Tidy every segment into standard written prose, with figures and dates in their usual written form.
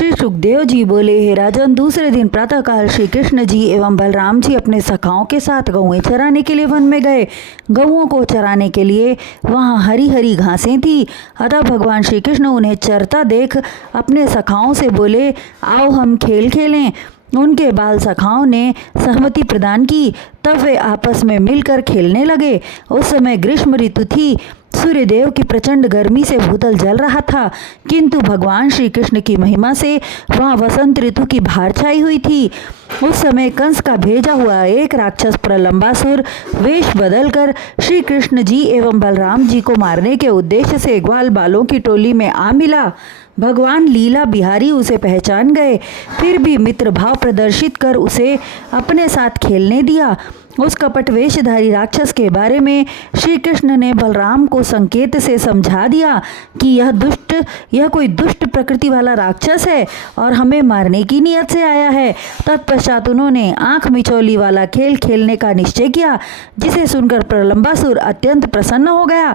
श्री सुखदेव जी बोले, हे राजन, दूसरे दिन प्रातःकाल श्री कृष्ण जी एवं बलराम जी अपने सखाओं के साथ गौएं चराने के लिए वन में गए। गौओं को चराने के लिए वहां हरी हरी घासें थी। अतः भगवान श्री कृष्ण उन्हें चरता देख अपने सखाओं से बोले, आओ हम खेल खेलें। उनके बाल सखाओं ने सहमति प्रदान की। तब वे आपस में मिलकर खेलने लगे। उस समय ग्रीष्म ऋतु थी। सूर्यदेव की प्रचंड गर्मी से भूतल जल रहा था, किंतु भगवान श्री कृष्ण की महिमा से वहाँ वसंत ऋतु की बहार छाई हुई थी। उस समय कंस का भेजा हुआ एक राक्षस प्रलंबासुर वेश बदलकर श्री कृष्ण जी एवं बलराम जी को मारने के उद्देश्य से ग्वाल बालों की टोली में आ मिला। भगवान लीला बिहारी उसे पहचान गए, फिर भी मित्र भाव प्रदर्शित कर उसे अपने साथ खेलने दिया। उस कपट वेशधारी राक्षस के बारे में श्री कृष्ण ने बलराम को संकेत से समझा दिया कि यह कोई दुष्ट प्रकृति वाला राक्षस है और हमें मारने की नियत से आया है। तत्पश्चात उन्होंने आंख मिचौली वाला खेल खेलने का निश्चय किया, जिसे सुनकर प्रलंबासुर अत्यंत प्रसन्न हो गया।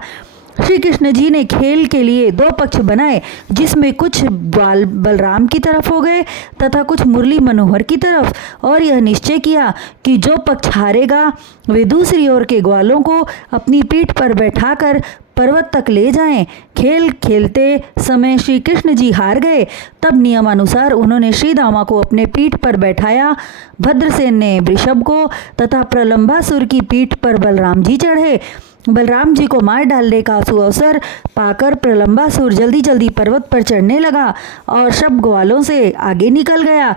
श्री कृष्ण जी ने खेल के लिए दो पक्ष बनाए, जिसमें कुछ ग्वाल बलराम की तरफ हो गए तथा कुछ मुरली मनोहर की तरफ, और यह निश्चय किया कि जो पक्ष हारेगा वे दूसरी ओर के ग्वालों को अपनी पीठ पर बैठाकर पर्वत तक ले जाएं। खेल खेलते समय श्री कृष्ण जी हार गए। तब नियमानुसार उन्होंने श्री दामा को अपने पीठ पर बैठाया, भद्रसेन ने वृषभ को तथा प्रलंबासुर की पीठ पर बलराम जी चढ़े। बलराम जी को मार डालने का सुअवसर पाकर प्रलंबासुर जल्दी जल्दी पर्वत पर चढ़ने लगा और सब ग्वालों से आगे निकल गया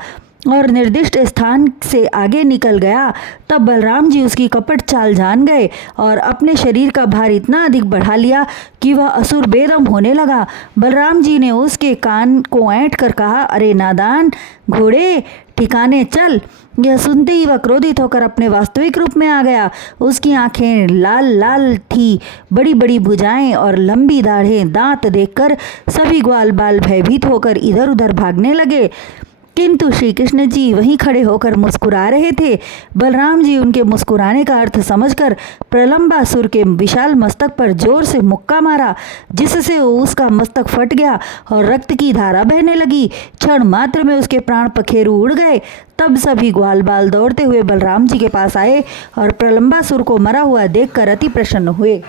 और निर्दिष्ट स्थान से आगे निकल गया। तब बलराम जी उसकी कपट चाल जान गए और अपने शरीर का भार इतना अधिक बढ़ा लिया कि वह असुर बेदम होने लगा। बलराम जी ने उसके कान को ऐंठ कर कहा, अरे नादान घोड़े, ठिकाने चल। यह सुनते ही वह क्रोधित होकर अपने वास्तविक रूप में आ गया। उसकी आंखें लाल लाल थी, बड़ी बड़ी भुजाएं और लंबी दाढ़ें, दांत देखकर सभी ग्वाल बाल भयभीत होकर इधर उधर भागने लगे, किंतु श्री कृष्ण जी वहीं खड़े होकर मुस्कुरा रहे थे। बलराम जी उनके मुस्कुराने का अर्थ समझकर प्रलंबासुर के विशाल मस्तक पर जोर से मुक्का मारा, जिससे उसका मस्तक फट गया और रक्त की धारा बहने लगी। क्षण मात्र में उसके प्राण पखेरु उड़ गए। तब सभी ग्वाल बाल दौड़ते हुए बलराम जी के पास आए और प्रलंबासुर को मरा हुआ देखकर अति प्रसन्न हुए।